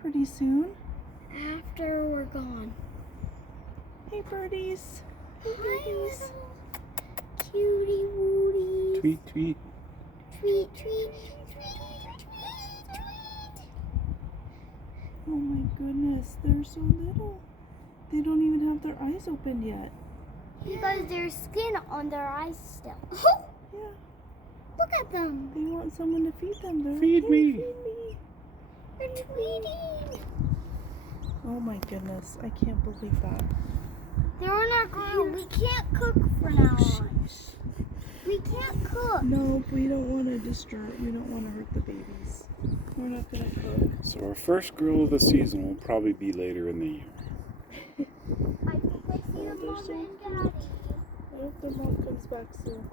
pretty soon. After we're gone. Hey, birdies. Hey, Hi, babies. little cutie wooties. Tweet, tweet. Tweet, tweet, tweet, tweet, tweet. Oh my goodness, they're so little. They don't even have their eyes open yet. Because there's skin on their eyes still. Yeah, Look at them. they want someone to feed them. They're Feed like, me. "Hey, feed me." They're tweeting. Oh my goodness, I can't believe that. They're on our grill. We can't cook from now on. We can't cook. No, we don't want to disturb. We don't want to hurt the babies. We're not gonna cook. So our first grill of the season will probably be later in the year. I think I see Oh, your they're mom so and daddy. I hope their mom comes back soon.